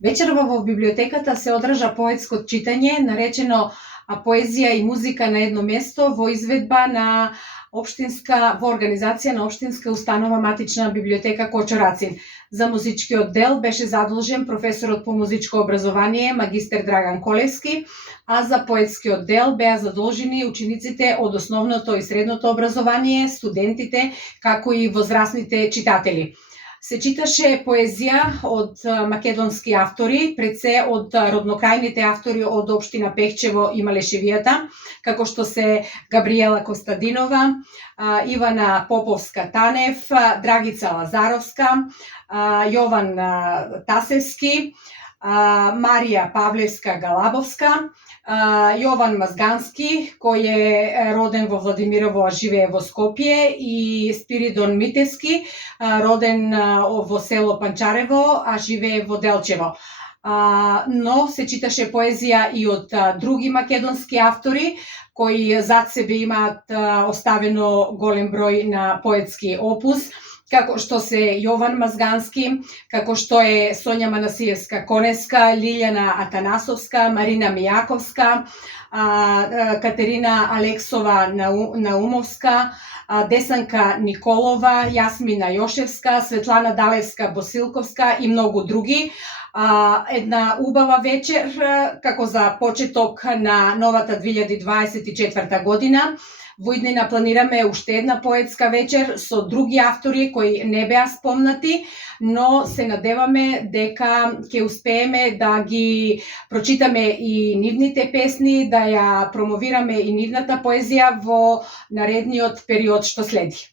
Вечерва во библиотеката се одржа поетско читање, наречено поезија и музика на едно место во изведба во организација на Општинска установа Матична библиотека Кочо-Рацин. За музичкиот дел беше задолжен професорот по музичко образование магистер Драган Колевски, а за поетскиот дел беа задолжени учениците од основното и средното образование, студентите, како и возрастните читатели. Се читаше поезија од македонски автори, пред се од роднокрајните автори од општина Пехчево и Малешевијата, како што се Габриела Костадинова, Ивана Поповска-Танев, Драгица Лазаровска, Јован Тасевски, Марија Павлевска-Галабовска, Јован Мазгански, кој е роден во Владимирово, а живее во Скопје, и Спиридон Митевски, роден во село Панчарево, а живее во Делчево. Но се читаше поезија и од други македонски автори, кои зад себе имаат оставено голем број на поетски опус, како што се Јован Мазгански, како што е Сонја Манасиевска-Конеска, Лилјана Атанасовска, Марина Мијаковска, Катерина Алексова Наумовска, Десанка Николова, Јасмина Јошевска, Светлана Далевска-Босилковска и многу други. Една убава вечер како за почеток на новата 2024 година. Во иднина планираме уште една поетска вечер со други автори кои не беа спомнати, но се надеваме дека ќе успееме да ги прочитаме и нивните песни, да ја промовираме и нивната поезија во наредниот период што следи.